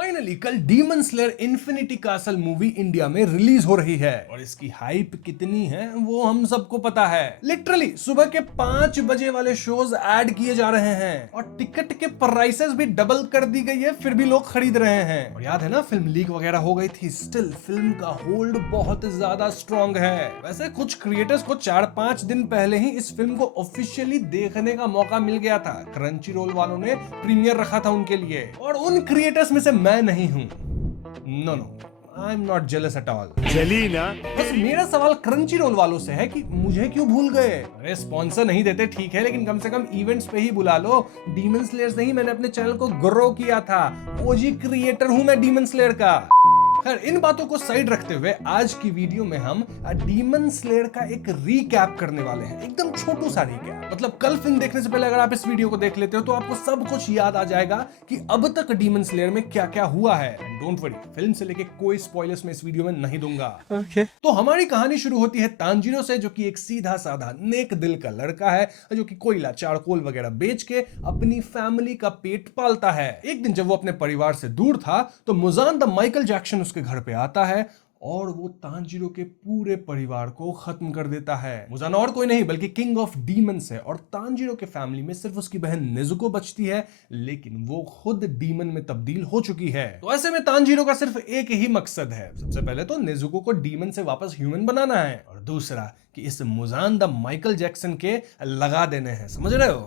Finally कल demon slayer infinity castle movie India में release हो रही है और इसकी हाइप कितनी है वो हम सबको पता है। लिटरली सुबह के 5 बजे वाले शोज ऐड किए जा रहे हैं और टिकट के प्राइसेस भी डबल कर दी गई है, फिर भी लोग खरीद रहे हैं। और याद है ना, फिल्म लीक वगैरह हो गई थी, स्टिल फिल्म का होल्ड बहुत ज्यादा स्ट्रॉन्ग है। वैसे कुछ क्रिएटर्स को 4-5 दिन पहले ही इस फिल्म को ऑफिशियली देखने का मौका मिल गया था। क्रंची रोल वालों ने प्रीमियर रखा था उनके लिए और उन क्रिएटर्स में से मैं नहीं हूं। No, I am not jealous at all. चली ना। बस मेरा सवाल क्रंची रोल वालों से है कि मुझे क्यों भूल गए। अरे स्पॉन्सर नहीं देते ठीक है, लेकिन कम से कम इवेंट्स पे ही बुला लो। डीमन स्लेयर से ही मैंने अपने चैनल को ग्रो किया था। ओजी क्रिएटर हूं मैं डीमन स्लेयर का। खैर, इन बातों को साइड रखते हुए आज की वीडियो में हम डीमन स्लेयर का एक रीकैप करने वाले हैं। एकदम छोटू सा रीकैप। मतलब कल फिल्म देखने से पहले अगर आप इस वीडियो को देख लेते हो तो आपको सब कुछ याद आ जाएगा कि अब तक डीमन स्लेयर में क्या क्या हुआ है। एंड डोंट वरी, फिल्म से लेके कोई स्पॉयलर्स मैं इस वीडियो में नहीं दूंगा। तो हमारी कहानी शुरू होती है तांजीरो से, जो कि एक सीधा साधा नेक दिल का लड़का है जो कि कोयला चारकोल वगैरह बेच के अपनी फैमिली का पेट पालता है। एक दिन जब वो अपने परिवार से दूर था तो मुजान द माइकल जैक्सन उसके घर पे आता है और वो तांजीरो के पूरे परिवार को खत्म कर देता है। मुजान और कोई नहीं बल्कि किंग ऑफ डीमंस है और तांजीरो के फैमिली में सिर्फ उसकी बहन नेजुको बचती है, लेकिन वो खुद डीमन में तब्दील हो चुकी है। तो ऐसे में तांजीरो का सिर्फ एक ही मकसद है, सबसे पहले तो नेजुको को डीमन से वापस ह्यूमन बनाना है और दूसरा कि इस मुजान द माइकल जैक्सन के लगा देने हैं। समझ रहे हो?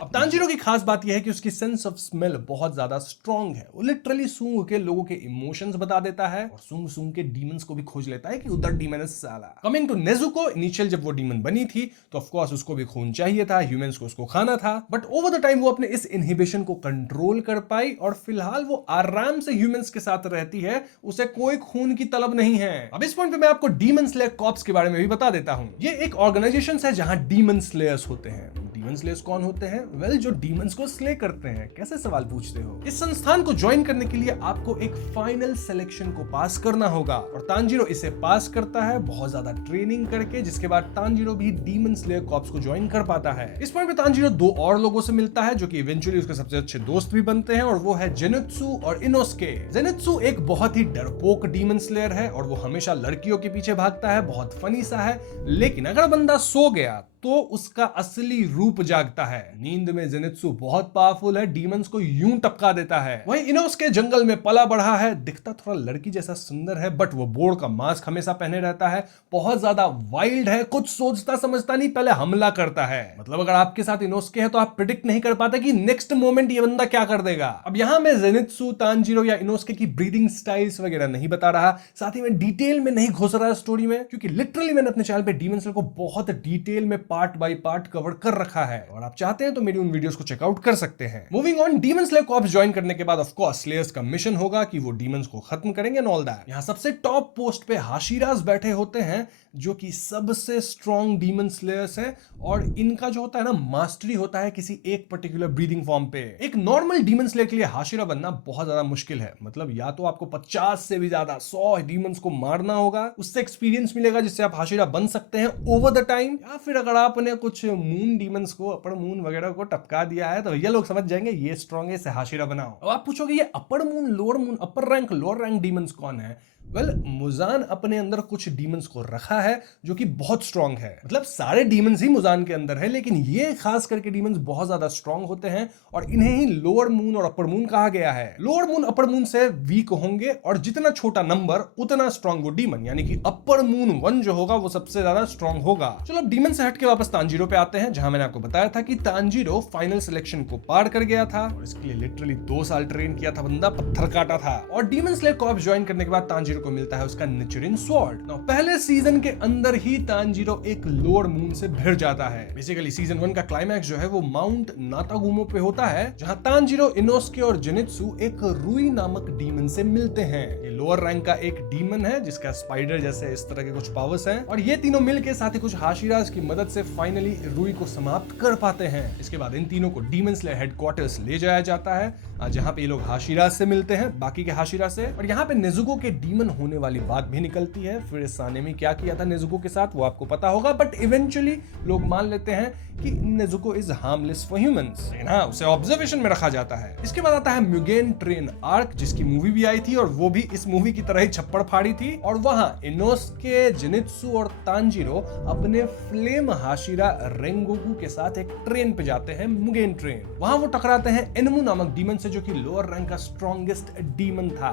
अब तांजीरो की खास बात यह है कि उसकी सेंस ऑफ स्मेल बहुत ज्यादा स्ट्रॉन्ग है। वो लिटरली सूंघ के लोगों के इमोशंस बता देता है और सूंघ सूंघ के डीमंस को भी खोज लेता है कि उधर डीमन है साला। कमिंग टू नेजुको, इनिशियल जब वो डीमन बनी थी तो ऑफ कोर्स उसको भी खून चाहिए था, ह्यूमंस को उसको खाना था, बट ओवर द टाइम वो अपने इस इनहिबिशन को कंट्रोल कर पाई और फिलहाल वो आराम से ह्यूमंस के साथ रहती है। उसे कोई खून की तलब नहीं है। अब इस पॉइंट पे मैं आपको डीमन स्लेयर कॉर्प्स के बारे में भी बता देता हूं। ये एक ऑर्गेनाइजेशन है जहां डीमन स्लेयर्स होते हैं। डीमन स्लेयर्स कौन होते हैं? वेल, जो डीमंस को स्ले करते हैं। कैसे सवाल पूछते हो? इस संस्थान को ज्वाइन करने के लिए आपको एक फाइनल सिलेक्शन को पास करना होगा और तांजीरो इसे पास करता है बहुत ज्यादा ट्रेनिंग करके, जिसके बाद तांजीरो भी डीमन स्लेयर कॉर्प्स को ज्वाइन कर पाता है। इस पॉइंट पे तांजीरो 2 और लोगों से मिलता है जो कि इवेंचुअली उसके सबसे अच्छे दोस्त भी बनते हैं और वो है जेनित्सु और इनोस्के। जेनित्सु एक बहुत ही डरपोक डीमन स्लेयर है और वो हमेशा लड़कियों के पीछे भागता है, बहुत फनी सा है, लेकिन अगर बंदा सो गया तो उसका असली रूप जागता है। नींद में जेनित्सु बहुत पावरफुल है, डीमंस को यूं टपका देता है। वहीं इनोस्के जंगल में पला बढ़ा है, दिखता थोड़ा लड़की जैसा सुंदर है, बट वो बोर्ड का मास्क हमेशा पहने रहता है, बहुत ज्यादा वाइल्ड है, कुछ सोचता समझता नहीं, पहले हमला करता है। मतलब अगर आपके साथ इनोस्के है तो आप प्रिडिक्ट नहीं कर पाते कि नेक्स्ट मोमेंट ये बंदा क्या कर देगा। अब यहां मैं जेनित्सु, तांजीरो या इनोस्के की ब्रीदिंग स्टाइल्स वगैरह नहीं बता रहा, साथ ही में डिटेल में नहीं घुस रहा स्टोरी में, क्योंकि लिटरली मैंने अपने चैनल पे डीमन स्लेयर को बहुत डिटेल में पार्ट बाय पार्ट कवर कर रखा है और आप चाहते हैं तो मेरी उन वीडियोस को चेकआउट कर सकते हैं। Moving on, demon slayer corps join करने के बाद ऑफ कोर्स स्लेयर्स का मिशन होगा कि वो डीमंस को खत्म करेंगे एंड ऑल दैट। यहां सबसे टॉप पोस्ट पे हाशिरास बैठे होते हैं जो कि सबसे स्ट्रॉन्ग डीमन स्लेयर्स हैं और इनका जो होता है ना, मास्टरी होता है किसी एक पर्टिकुलर ब्रीदिंग फॉर्म पे। एक नॉर्मल डीमन स्लेयर के लिए हाशिरा बनना बहुत ज्यादा मुश्किल है। मतलब या तो आपको 50 से भी ज्यादा 100 डीमंस को मारना होगा, उससे एक्सपीरियंस मिलेगा जिससे आप हाशिरा बन सकते हैं ओवर द टाइम, या फिर अगर आपने कुछ मून डीमंस को, अपर मून वगैरह को टपका दिया है तो ये लोग समझ जाएंगे ये स्ट्रॉन्ग है, इसे हाशिरा बनाओ। अब आप पूछोगे ये अपर मून, लोअर मून, अपर रैंक, लोअर रैंक डीमंस कौन है? वेल, मुजान अपने अंदर कुछ डीमंस को रखा है जो कि बहुत स्ट्रॉन्ग है। मतलब सारे डीमंस ही मुजान के अंदर है, लेकिन ये खास करके डीमंस बहुत ज्यादा स्ट्रॉन्ग होते हैं और इन्हें ही लोअर मून और अपर मून कहा गया है। लोअर मून अपर मून से वीक होंगे और जितना छोटा नंबर उतना स्ट्रॉन्ग वो डीमन, यानी कि अपर मून 1 जो होगा वो सबसे ज्यादा स्ट्रॉन्ग होगा। चलो अब डीमन से हट के वापस तांजीरो पे आते हैं, जहां मैंने आपको बताया था कि तांजीरो फाइनल सिलेक्शन को पार कर गया था और इसके लिए लिटरली 2 साल ट्रेन किया था बंदा, पत्थर काटा था। और डीमन स्लेयर कॉर्प्स ज्वाइन करने के बाद तांजीरो को मिलता है उसका निचुरिन स्वॉर्ड। पहले सीजन के अंदर ही तांजीरो एक लोअर मून से भिड़ जाता है। बेसिकली सीजन 1 का क्लाइमैक्स जो है वो माउंट नातागुमो पे होता है, जहां तांजीरो, इनोस्के और जेनित्सु एक रुई नामक डीमन से मिलते हैं। ये लोअर रैंक का एक डीमन है जिसका स्पाइडर जैसे इस तरह के कुछ पावर्स हैं और ये तीनों मिलके साथ ही कुछ हाशिरास की मदद से फाइनली रुई को समाप्त कर पाते हैं। इसके बाद इन तीनों को डीमन स्लेयर हेडक्वार्टर्स ले जाया जाता है, जहां पे ये लोग हाशिरास से मिलते हैं, बाकी के हाशिरा से, और यहाँ पे नेजुको के डीमन डीमन होने वाली बात भी निकलती है। फिर सानेमी क्या किया था नेजुको के साथ वो आपको पता होगा, बट इवेंचुअली लोग मान लेते हैं कि Nezuko is harmless for humans. हाँ, उसे ऑब्जर्वेशन में रखा जाता है। इसके बाद आता है म्यूगेन ट्रेन आर्क, जिसकी मूवी भी आई थी और वो भी इस मूवी की तरह ही छप्पड़ फाड़ी थी। और वहां इनोस्के, जेनित्सु और तांजीरो अपने फ्लेम हाशिरा रेंगोकू के साथ एक ट्रेन पे जाते हैं, मुगेन ट्रेन। वहां वो टकराते हैं एनमू नामक डीमन से, जो कि लोअर रैंक का स्ट्रॉन्गेस्ट डीमन था।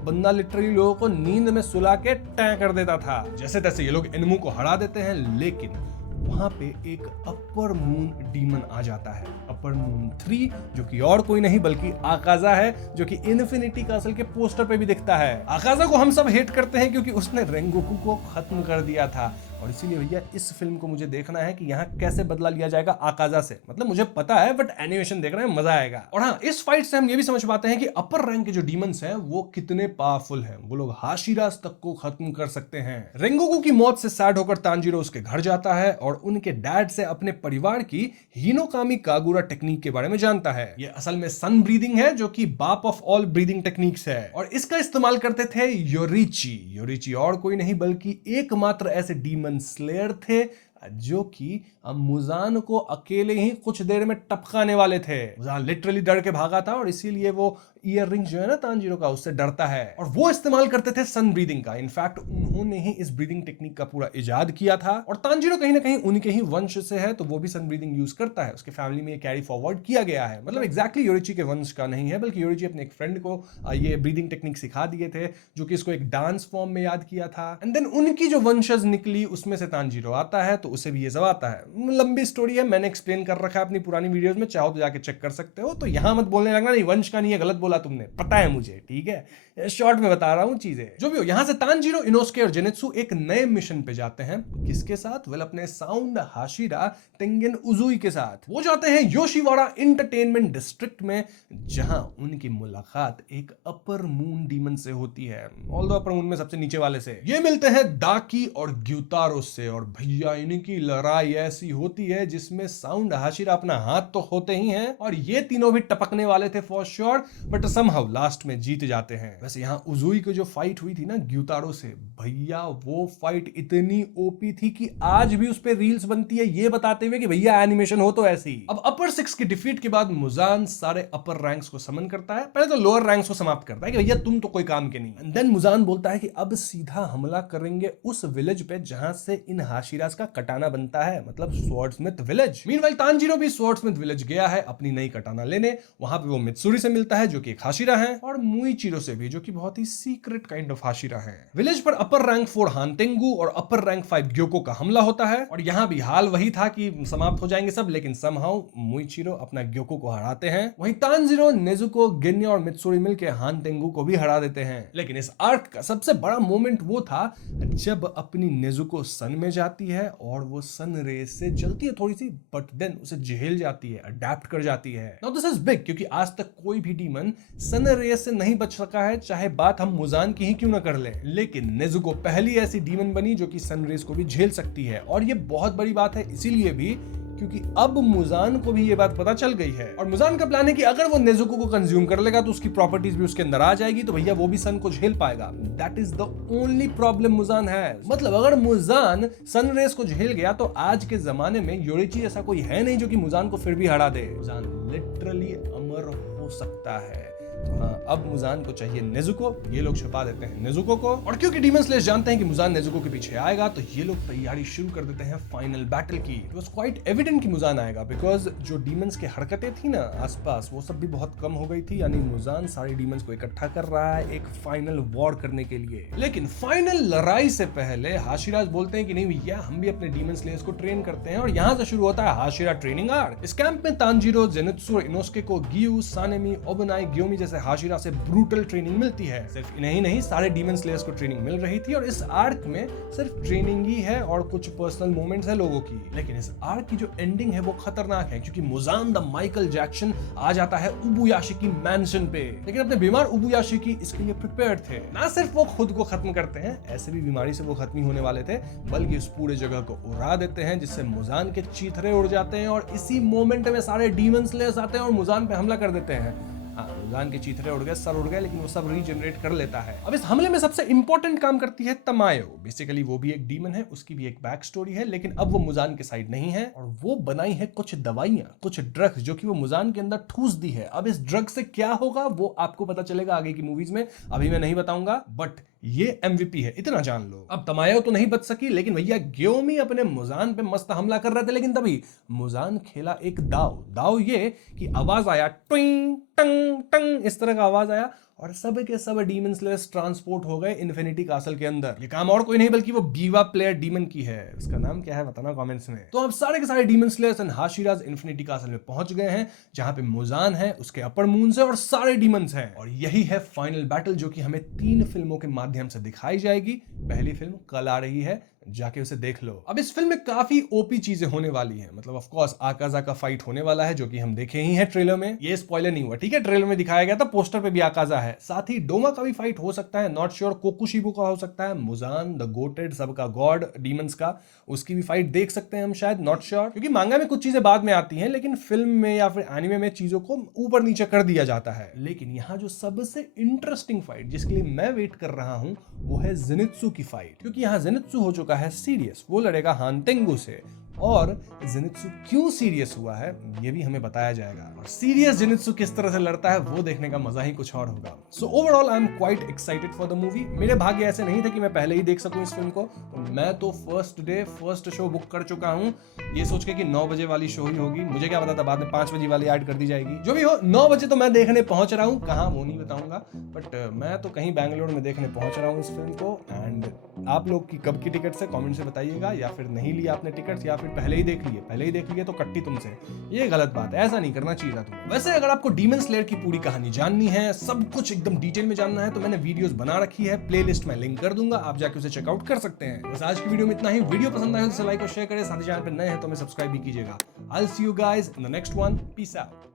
बंदा लिटरली लोगों को नींद में सुला के टैं कर देता था। जैसे तैसे ये लोग एनमू को हरा देते हैं, लेकिन वहां पे एक अपर मून डीमन आ जाता है, अपर मून 3, जो कि और कोई नहीं बल्कि आकाजा है, जो कि इन्फिनिटी कासल के पोस्टर पे भी दिखता है। आकाजा को हम सब हेट करते हैं क्योंकि उसने रेंगोकू को खत्म कर दिया था, और इसीलिए भैया इस फिल्म को मुझे देखना है कि यहाँ कैसे बदला लिया जाएगा आकाजा से। मतलब मुझे पता है, बट एनिमेशन देखने में मजा आएगा। और हाँ, इस फाइट से हम ये भी समझ पाते हैं कि अपर रैंक के जो डीमंस हैं वो कितने पावरफुल हैं। वो लोग हाशिरास तक को खत्म कर सकते हैं। रेंगोकू की मौत से सैड होकर तांजीरो उसके घर जाता है और उनके डैड से अपने परिवार की हिनोकामी कागुरा टेक्निक के बारे में जानता है। ये असल में सन ब्रीदिंग है, जो कि बाप ऑफ ऑल ब्रीदिंग टेक्निक्स है, और इसका इस्तेमाल करते थे योरिची और कोई नहीं बल्कि एकमात्र ऐसे डीमन स्लेयर थे जो कि मुजान को अकेले ही कुछ देर में टपकाने वाले थे। मुजान लिटरली डर के भागा था और इसीलिए वो ईयररिंग जो है ना तांजीरो का, उससे डरता है, और वो इस्तेमाल करते थे सन ब्रीदिंग का। इनफैक्ट उन्होंने ही इस ब्रीदिंग टेक्निक का पूरा इजाद किया था, और तांजीरो कहीं ना कहीं उनके ही वंश से है, तो वो भी सन ब्रीदिंग यूज करता है। उसके फैमिली में ये कैरी फॉरवर्ड किया गया है। मतलब एग्जैक्टली योरिची के वंश का नहीं है, बल्कि योरिची अपने एक फ्रेंड को ये ब्रीदिंग टेक्निक सिखा दिए थे, जो कि इसको एक डांस फॉर्म में याद किया था। एंड देन उनकी जो वंशज निकली उसमें से तांजीरो आता है, तो उसे भी ये सब आता है। लंबी स्टोरी है, मैंने एक्सप्लेन कर रखा है अपनी पुरानी वीडियोस में, चाहो तो जाके चेक कर सकते हो। तो यहां मत बोलने लगना नहीं वंश का नहीं है, गलत बोला तुमने, पता है मुझे, ठीक है, शॉर्ट में बता रहा हूं चीजें। जो भी हो, यहां से तांजीरो, इनोस्के और जेनित्सु एक नए मिशन पे जाते हैं। किसके साथ? वेल, अपने साउंड हाशिरा टेंगेन उजुई के साथ। वो जाते हैं योशिवाड़ा इंटरटेनमेंट डिस्ट्रिक्ट में, जहां उनकी मुलाकात एक अपर मून डीमन से होती है, ऑल्दो अपर मून में सबसे नीचे वाले से। ये मिलते हैं दाकी और ग्यूतारो से, और भैया इनकी लड़ाई ऐसी होती है जिसमें साउंड हाशिरा अपना हाथ तो होते ही हैं, और ये तीनों भी टपकने वाले थे for sure, but somehow last में जीत जाते हैं। वैसे यहाँ उजुई की जो फाइट हुई थी ना ग्यूतारो से, भैया वो फाइट इतनी ओपी थी कि आज भी उस पे रील्स बनती है, ये बताते हुए कि भैया एनिमेशन हो तो ऐसी। अब अपर 6 की डिफीट के बाद मुजान सारे अपर रैंक्स को समन करता है। पहले तो लोअर रैंक्स को समाप्त करता है कि भैया तुम तो कोई काम के नहीं। एंड देन मुजान बोलता है कि अब सीधा हमला करेंगे उस विलेज पे जहां से इन हाशिरास का कटाना बनता है, मतलब स्वॉर्डस्मिथ विलेज। मीनवाइल तांजीरो भी स्वॉर्डस्मिथ विलेज गया है अपनी नई कटाना लेने। वहां पे वो मित्सुरी से मिलता है, जो कि एक हाशिरा है, और मुइचिरो से भी, जो कि बहुत ही सीक्रेट काइंड ऑफ हाशिरा है। विलेज पर अपर रैंक 4 हानतेंगु और अपर रैंक 5 ग्योको का हमला होता है, और यहां भी हाल वही था कि समाप्त हो जाएंगे सब, लेकिन समहाउ मुइचिरो अपना ग्योको को हराते हैं। वहीं तांजीरो, नेजुको, गिन्या और मित्सुरी मिलकर हानतेंगु को भी हरा देते हैं। लेकिन इस आर्क का सबसे बड़ा मोमेंट वो था जब अपनी नेजुको सन में जाती है, और वो सन रेस से जलती है थोड़ी सी, बट देन उसे झेल जाती है, अडेप्ट कर जाती है। नाउ दिस इज बिग, क्योंकि आज तक कोई भी डीमन सन रेस से नहीं बच सका है, चाहे बात हम मुजान की ही क्यों ना कर ले। लेकिन नेजुको पहली ऐसी डीमन बनी जो कि सन रेस को भी झेल सकती है, और ये बहुत बड़ी बात है इसीलिए भी क्योंकि अब मुजान को भी ये बात पता चल गई है, और मुजान का प्लान है कि अगर वो नेजुको को कंज्यूम कर लेगा तो उसकी प्रॉपर्टीज भी उसके अंदर आ जाएगी, तो भैया वो भी सन को झेल पाएगा। That is the only problem Muzan है। मतलब अगर मुजान सन रेस को झेल गया तो आज के जमाने में योरिची ऐसा कोई है नहीं जो कि मुजान को फिर भी हरा दे। मुजान लिटरली अमर हो सकता है। तो हाँ, अब मुजान को चाहिए नेजुको, ये लोग छुपा देते हैं नेजुको को, और क्योंकि डीमन स्लेयर्स जानते हैं कि मुजान नेजुको के पीछे आएगा, तो ये लोग तैयारी शुरू कर देते हैं फाइनल बैटल की। इट वाज क्वाइट एविडेंट कि मुजान आएगा, बिकॉज जो डीमंस की हरकतें थी ना आसपास, वो सब भी बहुत कम हो गई थी। यानी मुजान सारे डीमंस को इकट्ठा कर रहा है एक फाइनल वॉर करने के लिए। लेकिन फाइनल लड़ाई से पहले हाशिरास बोलते हैं कि नहीं भैया, हम भी अपने डीमन स्लेयर्स को ट्रेन करते हैं, और यहाँ से शुरू होता है हाशिरा ट्रेनिंग आर्क। इस कैंप में तांजीरो, जेनित्सु और इनोस्के को गियू, सानेमी, ओबनाई, ग्योमी जैसे हाशिरा से ब्रूटल ट्रेनिंग मिलती है। सिर्फ इन्हें ही नहीं, सारे डीमन स्लेयर्स को ट्रेनिंग मिल रही थी, और इस आर्क में सिर्फ ट्रेनिंग ही है और कुछ पर्सनल मोमेंट्स है लोगों की। लेकिन इस आर्क की जो एंडिंग है वो खतरनाक है, क्योंकि मुजान द माइकल जैक्सन आ जाता है उबुयाशिकी मैंशन पे। लेकिन अपने बीमार उबुयाशिकी इसके लिए प्रिपेयर्ड थे। ना सिर्फ वो खुद को खत्म करते हैं, ऐसे भी बीमारी से वो खत्म होने वाले थे, बल्कि उस पूरे जगह को उड़ा देते हैं, जिससे मुजान के चीथड़े उड़ जाते हैं, और इसी मोमेंट में सारे डीमन स्लेयर्स आते हैं और मुजान पे हमला कर देते हैं। हाँ, मुजान के चीथड़े उड़ गए, सर उड़ गए, लेकिन वो सब रीजनरेट कर लेता है। अब इस हमले में सबसे इंपॉर्टेंट काम करती है तमायो। बेसिकली वो भी एक डीमन है, उसकी भी एक बैक स्टोरी है, लेकिन अब वो मुजान के साइड नहीं है और वो बनाई है कुछ दवाइयां, कुछ ड्रग्स जो कि वो मुजान के अंदर ठूस दी है। अब इस ड्रग से क्या होगा वो आपको पता चलेगा आगे की मूवीज में, अभी मैं नहीं बताऊंगा, बट ये एमवीपी है, इतना जान लो। अब तमायो तो नहीं बच सकी, लेकिन भैया ग्योमी अपने मुजान पे मस्त हमला कर रहे थे, लेकिन तभी मुजान खेला एक दाव। दाव ये कि आवाज आया ट्विंग टंग टंग, इस तरह का आवाज आया और सब के सब डीमन स्लेयर्स ट्रांसपोर्ट हो गए इन्फिनिटी कासल के अंदर। ये काम और कोई नहीं बल्कि वो बीवा प्लेयर डीमन की है। उसका नाम क्या है बताना कमेंट्स में। तो अब सारे के सारे demon slayers and Hashiras Infinity Castle में पहुंच गए हैं, जहां पे मुजान है, उसके अपर मून से और सारे डीमंस हैं। और यही है फाइनल बैटल जो कि हमें 3 फिल्मों के माध्यम से दिखाई जाएगी। पहली फिल्म कल आ रही है, जाके उसे देख लो। अब इस फिल्म में काफी ओपी चीजें होने वाली हैं, मतलब ऑफ कोर्स आकाजा का फाइट होने वाला है जो कि हम देखे ही हैं ट्रेलर में। ये स्पॉइलर नहीं हुआ, ठीक है, ट्रेलर में दिखाया गया था, पोस्टर पे भी आकाजा है। साथ ही डोमा का भी फाइट हो सकता है, नॉट श्योर। कोकुशिबू का हो सकता है, मुजान द गोटेड सबका गॉड डीमंस का, उसकी भी फाइट देख सकते हैं हम शायद, नॉट श्योर, क्योंकि मांगा में कुछ चीजें बाद में आती हैं, लेकिन फिल्म में या फिर एनिमे में चीजों को ऊपर नीचे कर दिया जाता है। लेकिन यहाँ जो सबसे इंटरेस्टिंग फाइट जिसके लिए मैं वेट कर रहा हूं वो है ज़ेनित्सु की फाइट, क्योंकि यहाँ ज़ेनित्सु हो चुका है सीरियस, वो लड़ेगा हान तेंगु से। और ज़ेनित्सु क्यों सीरियस हुआ है ये भी हमें बताया जाएगा, और सीरियस ज़ेनित्सु किस तरह से लड़ता है वो देखने का मजा ही कुछ और होगा। So overall I am quite excited for the movie. मेरे भाग्य ऐसे नहीं थे कि मैं पहले ही देख सकूं इस फिल्म को, तो मैं तो first day first show book कर चुका हूं, ये सोच के कि 9 बजे वाली शो ही होगी। मुझे क्या पता था बाद में 5 बजे वाली ऐड कर दी जाएगी। जो भी हो, 9 बजे तो मैं देखने पहुंच रहा हूँ, कहाँ वो नहीं बताऊंगा, बट मैं तो कहीं बैंगलोर में देखने पहुंच रहा हूँ इस फिल्म को। एंड आप लोग की कब की टिकट से कमेंट से बताइएगा, या फिर नहीं लिया आपने टिकट, या फिर पहले ही देख लिए। पहले ही देख लिए तो कट्टी तुमसे, ये गलत बात है, ऐसा नहीं करना चाहिए था तुम्हें। वैसे अगर आपको डीमन स्लेयर की पूरी कहानी जाननी है, सब कुछ एकदम डिटेल में जानना है, तो मैंने वीडियोस बना रखी है, प्लेलिस्ट में लिंक कर दूंगा, आप जाके उसे चेकआउट कर सकते हैं। बस आज की वीडियो में इतना ही। वीडियो पसंद आए तो लाइक और शेयर करें, साथ ही चैनल पर नए हैं तो हमें सब्सक्राइब भी कीजिएगा। I will see you guys in the next one. Peace out.